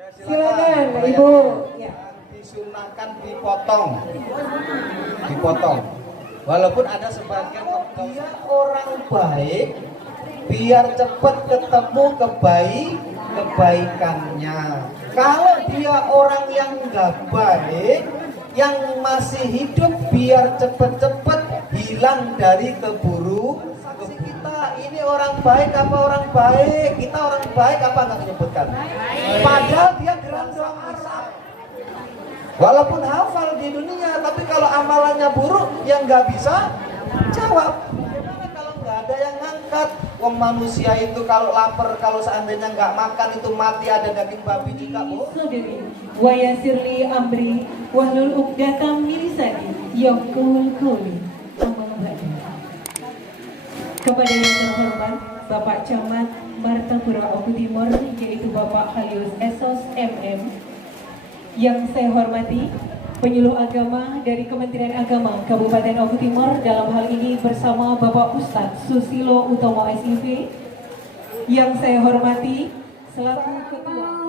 Silakan Ibu. Ya. Disunahkan dipotong. Walaupun ada sebagian dia orang baik, biar cepat ketemu kebaikannya. Kalau dia orang yang nggak baik, yang masih hidup, biar cepet-cepet hilang dari keburu. Kita ini orang baik apa orang baik? Kita orang baik apa nggak menyebutkan? Padahal dia gerandong Arab. Walaupun hafal di dunia, tapi kalau amalannya buruk, yang nggak bisa jawab. Bagaimana kalau nggak ada yang ngangkat? Wong manusia itu kalau lapar, kalau seandainya nggak makan itu mati, ada daging babi juga, Bu. Saudari, wa yasirli amri wahlul 'uqdatam min lisani yafqahul qawli. Kepada yang terhormat Bapak Camat Martapura Oku Timur, yaitu Bapak Halius Esos MM. Yang saya hormati penyuluh agama dari Kementerian Agama Kabupaten Oku Timur, dalam hal ini bersama Bapak Ustadz Susilo Utomo SIV. Yang saya hormati selaku Ketua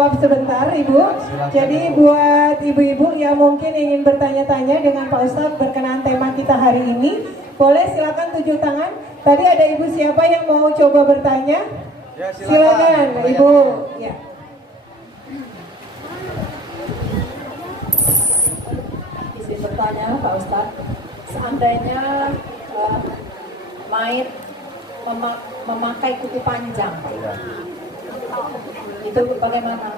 jawab sebentar Ibu. Silakan, Jadi Ibu. buat ibu-ibu yang mungkin ingin bertanya-tanya dengan Pak Ustadz berkenaan tema kita hari ini, boleh silakan tunjuk tangan. Tadi ada ibu siapa yang mau coba bertanya? Ya, Silakan Ibu. Ya. Izin bertanya Pak Ustadz, seandainya mayit memakai kuku panjang, Ya. itu bagaimana?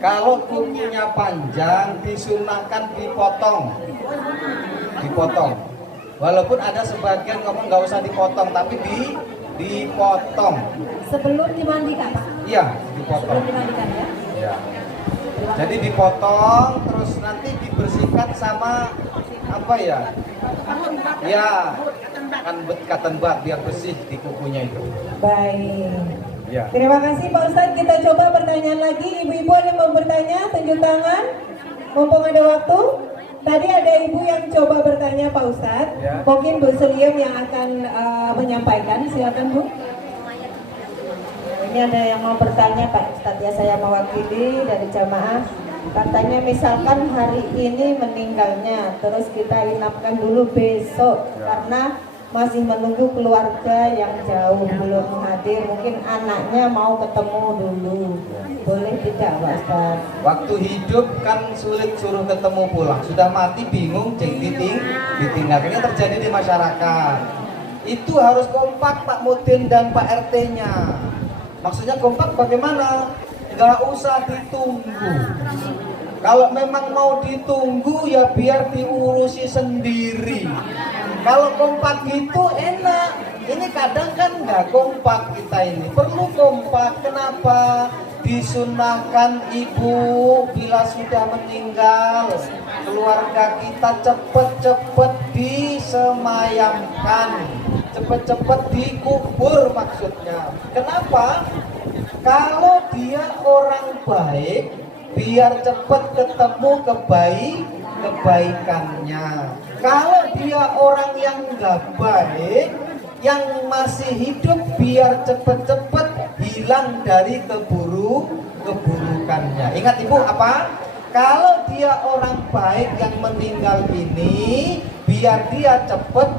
Kalau kukunya panjang disunahkan dipotong. Walaupun ada sebagian ngomong nggak usah dipotong, tapi dipotong. Sebelum dimandikan, Pak? Iya, dipotong. Sebelum dimandikan ya? Ya. Jadi dipotong, terus nanti dibersihkan sama apa ya? Ya, kan cotton bud biar bersih di kukunya itu. Baik. Ya. Terima kasih Pak Ustadz. Kita coba pertanyaan lagi. Ibu-ibu ada yang mau bertanya? Tunjuk tangan. Mumpung ada waktu. Tadi ada ibu yang coba bertanya Pak Ustadz. Ya. Mungkin Bu Suliem yang akan menyampaikan. Silakan Bu. Ini ada yang mau bertanya Pak Ustadz ya, saya mewakili dari jamaah. Katanya misalkan hari ini meninggalnya, terus kita inapkan dulu besok karena masih menunggu keluarga yang jauh belum hadir, mungkin anaknya mau ketemu dulu. Boleh tidak Pak Ustadz? Waktu hidup kan sulit suruh ketemu pulang. Sudah mati bingung ditinggal. Ini terjadi di masyarakat. Itu harus kompak Pak Mudin dan Pak RT-nya. Maksudnya kompak bagaimana? Nggak usah ditunggu. Kalau memang mau ditunggu ya biar diurusi sendiri. Kalau kompak gitu enak. Ini kadang kan nggak kompak kita ini. Perlu kompak. Kenapa? Disunahkan ibu bila sudah meninggal, keluarga kita cepet-cepet disemayamkan, cepet-cepet dikubur maksudnya. Kenapa? Kalau dia orang baik, biar cepet ketemu kebaikannya. Kalau dia orang yang nggak baik, yang masih hidup, biar cepet-cepet hilang dari keburukannya. Ingat ibu apa? Kalau dia orang baik yang meninggal ini, biar dia cepet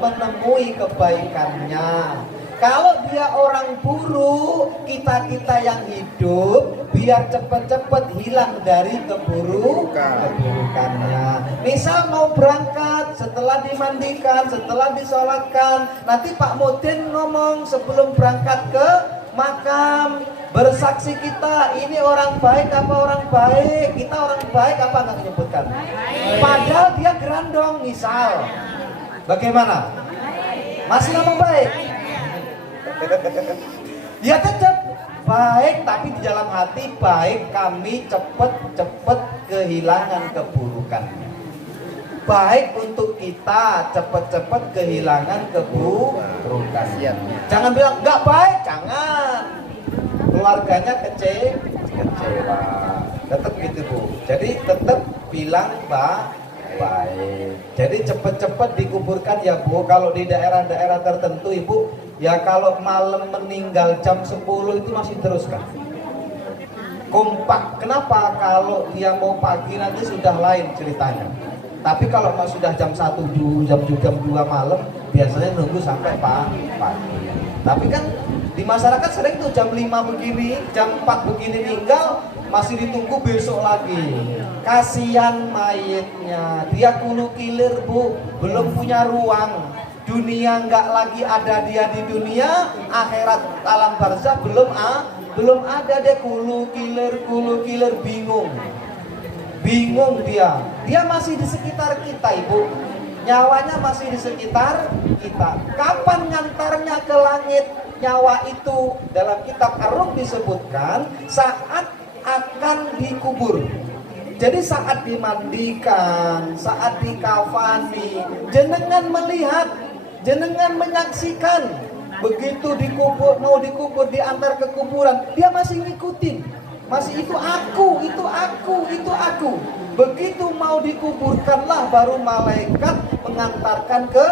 menemui kebaikannya. Kalau dia orang buruk, kita yang hidup, biar cepet-cepet hilang dari keburukannya. Misal mau berangkat, setelah dimandikan, setelah disolatkan, nanti Pak Mudin ngomong sebelum berangkat ke makam, bersaksi kita ini orang baik apa orang baik, kita orang baik apa nggak menyebutkan? Padahal dia gerandong misal, bagaimana? Masih ngomong baik? Ya tetap baik, tapi di dalam hati baik, kami cepet kehilangan keburukannya. Baik untuk kita cepet kehilangan keburukan. Jangan bilang nggak baik, jangan. Keluarganya kecewa. Tetap gitu Bu. Jadi tetap bilang baik. Jadi cepet dikuburkan ya Bu. Kalau di daerah-daerah tertentu Ibu, ya kalau malam meninggal jam 10 itu masih teruskan. Kompak. Kenapa? Kalau dia mau pagi nanti sudah lain ceritanya. Tapi kalau sudah jam 1, jam 2 malam, biasanya nunggu sampai pagi. Tapi kan di masyarakat sering tuh jam 5 begini, jam 4 begini meninggal, masih ditunggu besok lagi. Kasihan mayitnya, dia kulu kilir Bu, belum punya ruang. Dunia nggak lagi ada dia di dunia, akhirat alam barzah belum ada, dia kulu kilir bingung dia masih di sekitar kita Ibu, nyawanya masih di sekitar kita. Kapan ngantarnya ke langit nyawa itu? Dalam kitab Ar-Ruh disebutkan saat akan dikubur. Jadi saat dimandikan, saat dikafani, jenengan melihat, jenengan menyaksikan, begitu mau dikubur, diantar ke kuburan, dia masih ngikutin, masih itu aku. Begitu mau dikuburkanlah baru malaikat mengantarkan ke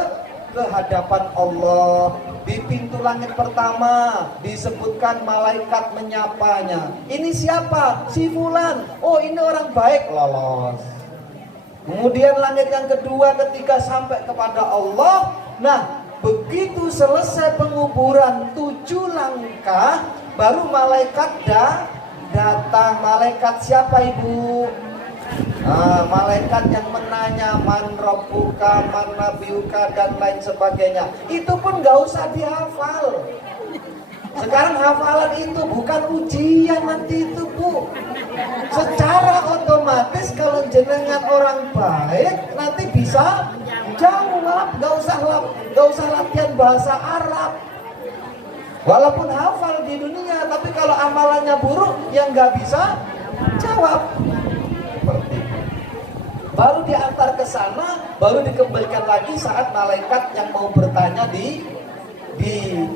hadapan Allah. di pintu langit pertama disebutkan malaikat menyapanya. Ini siapa? Si fulan. Oh, ini orang baik, lolos. Kemudian langit yang kedua ketika sampai kepada Allah. Nah, begitu selesai penguburan 7 langkah, baru malaikat datang. Malaikat siapa, Ibu? Malaikat yang menanya man rabbuka, man nabiyuka, dan lain sebagainya. Itu pun gak usah dihafal. Sekarang hafalan itu bukan ujian nanti itu, Bu. Secara otomatis kalau jenengan orang baik nanti bisa jawab, gak usah latihan bahasa Arab. Walaupun hafal di dunia, tapi kalau amalannya buruk yang nggak bisa jawab. Seperti itu. Baru diantar ke sana, baru dikembalikan lagi saat malaikat yang mau bertanya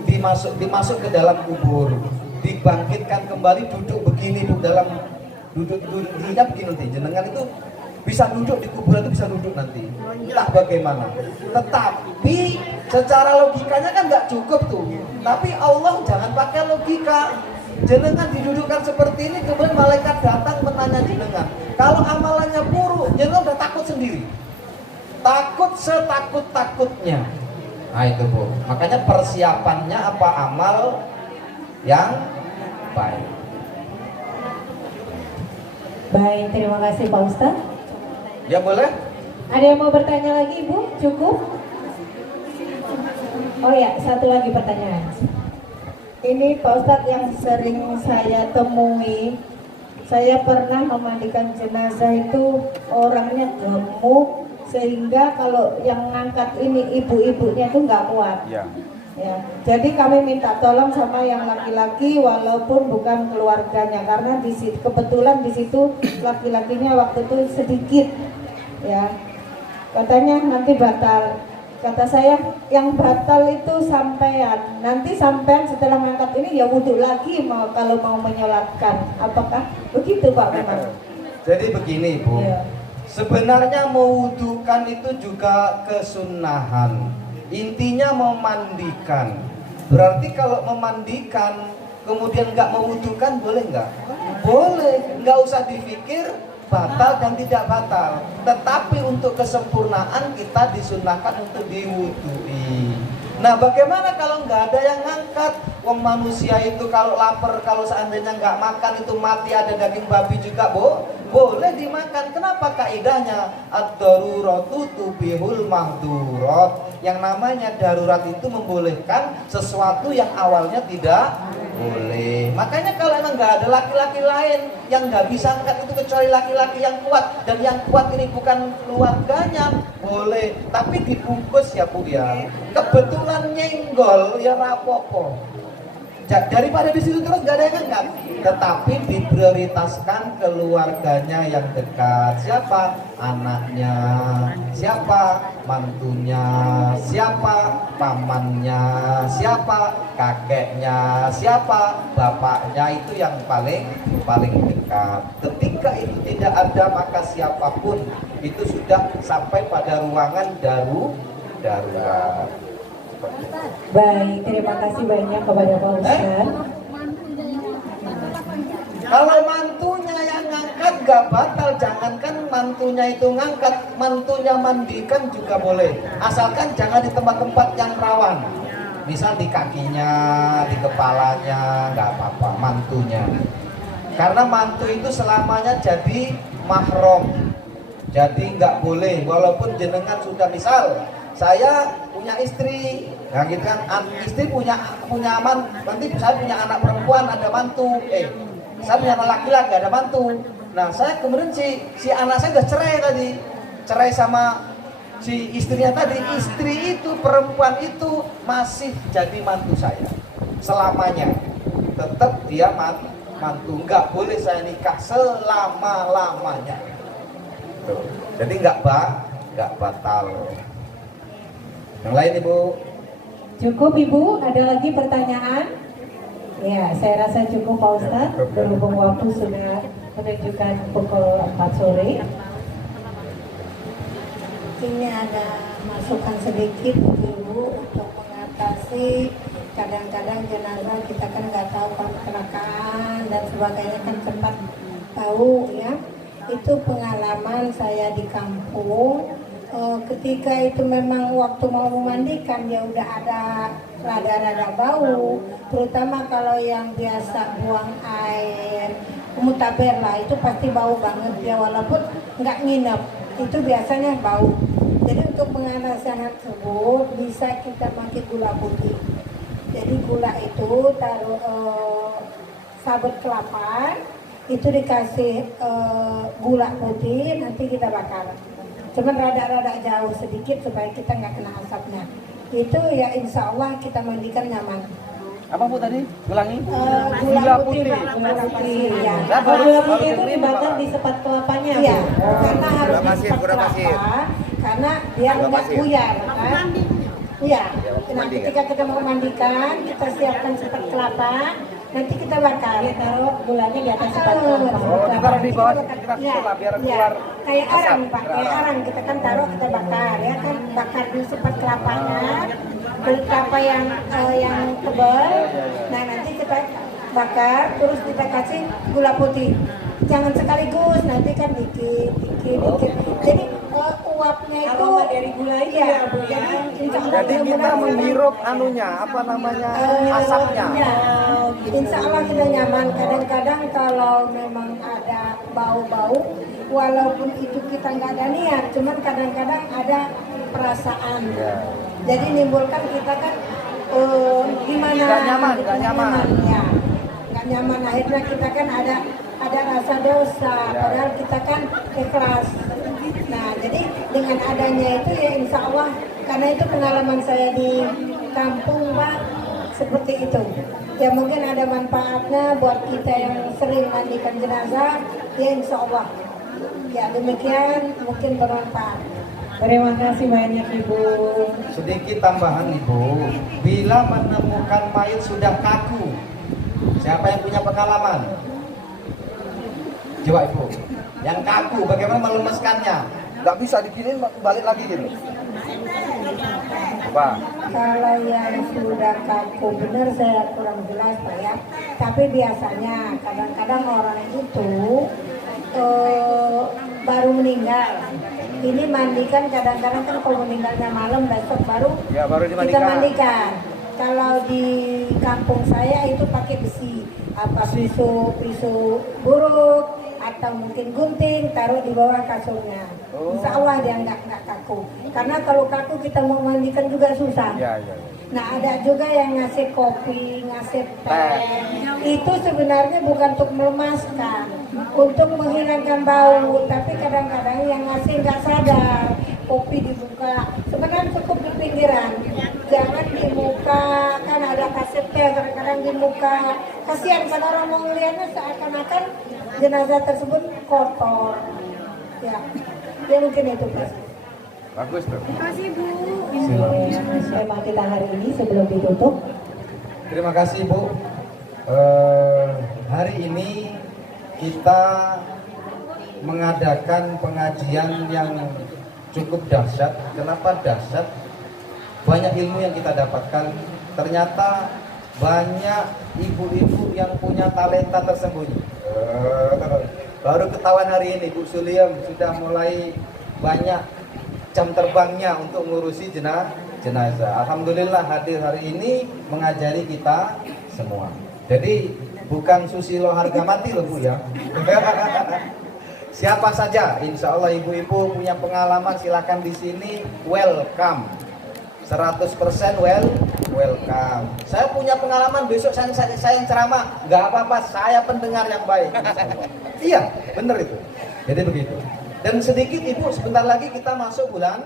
dimasuk ke dalam kubur, dibangkitkan kembali, duduk begini Bu, dalam duduk begini nanti. Jenengan itu bisa duduk di kuburan, itu bisa duduk nanti, entah bagaimana. Tetapi secara logikanya kan nggak cukup tuh. Tapi Allah jangan pakai logika. Jenengan didudukkan seperti ini, kemudian malaikat datang menanya jenengan. Kalau amalannya buruk, jenengan udah takut sendiri. Takut setakut-takutnya. Nah itu Bu. Makanya persiapannya apa, amal yang baik. Baik, terima kasih Pak Ustadz. Ya boleh. Ada yang mau bertanya lagi, Bu? Cukup? Oh ya, satu lagi pertanyaan. Ini Pak Ustadz yang sering saya temui, saya pernah memandikan jenazah itu orangnya gemuk, sehingga kalau yang ngangkat ini ibu-ibunya itu nggak kuat. Ya, jadi kami minta tolong sama yang laki-laki walaupun bukan keluarganya, karena kebetulan di situ laki-lakinya waktu itu sedikit, ya. Katanya nanti batal. Kata saya yang batal itu sampean. Nanti sampean setelah mengangkat ini ya wudhu lagi kalau mau menyolatkan. Apakah begitu Pak Memang? Jadi begini Bu. Ya. Sebenarnya mewudukan itu juga kesunahan. Intinya memandikan. Berarti kalau memandikan kemudian nggak mewudukan, boleh nggak? Boleh. Nggak usah dipikir batal dan tidak batal. Tetapi untuk kesempurnaan kita disunahkan untuk diwudui. Nah, bagaimana kalau nggak ada yang ngangkat? Wong manusia itu kalau lapar, kalau seandainya nggak makan itu mati, ada daging babi juga, boleh dimakan. Kenapa? Kaidahnya ad-daruratu tubihul mahdurat. Yang namanya darurat itu membolehkan sesuatu yang awalnya tidak boleh. Makanya kalau emang nggak ada laki-laki lain yang nggak bisa angkat itu kecuali laki-laki yang kuat, dan yang kuat ini bukan keluarganya, boleh. Tapi dibungkus ya Bu ya. Kebetulan nyenggol ya rapopo. Daripada di situ terus nggak ada yang angkat, tetapi diprioritaskan keluarganya yang dekat. Siapa? Anaknya. Siapa? Mantunya. Siapa? Pamannya. Siapa? Kakeknya. Siapa? Bapaknya. Itu yang paling dekat. Ketika itu tidak ada, maka siapapun itu sudah sampai pada ruangan darurat. Baik, terima kasih banyak kepada Pak Ustadz. Kalau mantunya yang ngangkat gak batal, jangankan mantunya itu ngangkat, mantunya mandikan juga boleh. Asalkan jangan di tempat-tempat yang rawan. Misal di kakinya, di kepalanya, gak apa-apa mantunya. Karena mantu itu selamanya jadi mahram. Jadi gak boleh, walaupun jenengan sudah misal saya punya istri, nah gitu kan, istri punya aman, nanti saya punya anak perempuan, ada mantu, saya punya anak laki-laki, ada mantu. Nah saya kemudian si anak saya udah cerai sama si istrinya tadi. Istri itu, perempuan itu masih jadi mantu saya selamanya, tetap dia mantu, nggak boleh saya nikah selama-lamanya. Jadi nggak batal. Yang lain Ibu? Cukup Ibu, ada lagi pertanyaan? Ya, saya rasa cukup Pak Ustadz, berhubung waktu sudah menunjukkan pukul 4 sore. Ini ada masukan sedikit Ibu untuk mengatasi lokasi. Kadang-kadang jenazah kita kan nggak tahu kalau kecelakaan dan sebagainya kan cepat tahu ya. Itu pengalaman saya di kampung. Ketika itu memang waktu mau memandikan ya udah ada rada-rada bau, terutama kalau yang biasa buang air mutaber lah itu pasti bau banget ya, walaupun nggak nginep itu biasanya bau. Jadi untuk penganasan tersebut bisa kita pakai gula putih. Jadi gula itu taruh sabut kelapa, itu dikasih gula putih, nanti kita bakar. Cuman rada-rada jauh sedikit supaya kita nggak kena asapnya. Itu ya insya Allah kita mandikan nyaman. Apa Bu tadi? Ulangi. Gula putih, Pak. Gula putih. Ya. Gula putih itu dibakar di sepat kelapanya. Iya, Bu? karena harus Gula di pasir, sepat gula pasir. kelapa, karena biar Gula nggak pasir. buyar kan. Iya. waktu Nah, mandi, ketika kita mau mandikan, kita siapkan sepat kelapa, nanti kita bakar. Dia taruh gulanya di atas sepat kelapa. Oh, ditaruh di bawah, Kita kita iya, lah, biar iya. keluar Kayak asap. arang Pak, kayak arang kita kan taruh, kita bakar ya kan, bakar di sepat kelapanya, kulit kelapa yang tebal. Nah nanti kita bakar, terus kita kasih gula putih. Jangan sekaligus, nanti kan dikit. Jadi uapnya itu Aroma dari gula itu ya, Bu, ya. Jadi insya Allah Jadi kita mudah-mudahan menghirup anunya, apa namanya, asapnya. Ya, insya Allah kita nyaman. Kadang-kadang kalau memang ada bau-bau, walaupun itu kita nggak ada niat, cuman kadang-kadang ada perasaan. Ya. Jadi nimbulkan kita kan gimana? Nggak nyaman, gitu, nggak nyaman. Ya, nggak nyaman. Akhirnya kita kan ada rasa dosa, Ya. padahal kita kan ikhlas. Nah, jadi dengan adanya itu ya insya Allah, karena itu pengalaman saya di kampung Pak, seperti itu. Ya mungkin ada manfaatnya buat kita yang sering mandikan jenazah, ya insya Allah. Ya demikian mungkin bermanfaat. Terima kasih banyak Ibu. Sedikit tambahan Ibu, bila menemukan mayat sudah kaku, siapa yang punya pengalaman? Coba Ibu, yang kaku bagaimana melemeskannya? Nggak bisa diginiin balik lagi gitu. Coba. Kalau yang sudah kaku benar saya kurang jelas Pak ya. Tapi biasanya kadang-kadang orang itu baru meninggal. Ini mandikan kadang-kadang kan kalau meninggalnya malam besok baru, Ya, baru kita dimandikan. mandikan. Kalau di kampung saya itu pakai besi, apa pisau buruk atau mungkin gunting, taruh di bawah kasurnya. Oh. Insya Allah dia nggak kaku. Karena kalau kaku kita mau mandikan juga susah. Ya. Nah ada juga yang ngasih kopi, ngasih teh. Itu sebenarnya bukan untuk melemaskan, untuk menghilangkan bau. Tapi kadang-kadang yang ngasih nggak sadar, kopi dibuka. Sebenarnya cukup di pinggiran, jangan di muka. Kan ada kaset teh kadang-kadang di muka. Kasihan kan orang mau ngeliatnya seakan-akan jenazah tersebut kotor. Ya mungkin itu Pak. Bagus tuh. Tema kita hari ini sebelum ditutup. Terima kasih Bu. Hari ini kita mengadakan pengajian yang cukup dahsyat. Kenapa dahsyat? Banyak ilmu yang kita dapatkan. Ternyata banyak ibu-ibu yang punya talenta tersembunyi. Baru ketahuan hari ini Bu Suliem sudah mulai banyak jam terbangnya untuk ngurusi jenazah. Alhamdulillah hadir hari ini mengajari kita semua. Jadi bukan Susilo harga mati loh Bu ya. Siapa saja, insya Allah ibu-ibu punya pengalaman silakan di sini, welcome. 100% welcome. Saya punya pengalaman, besok saya yang ceramah, nggak apa-apa, saya pendengar yang baik. Iya, bener itu. Jadi begitu. Dan sedikit Ibu, sebentar lagi kita masuk bulan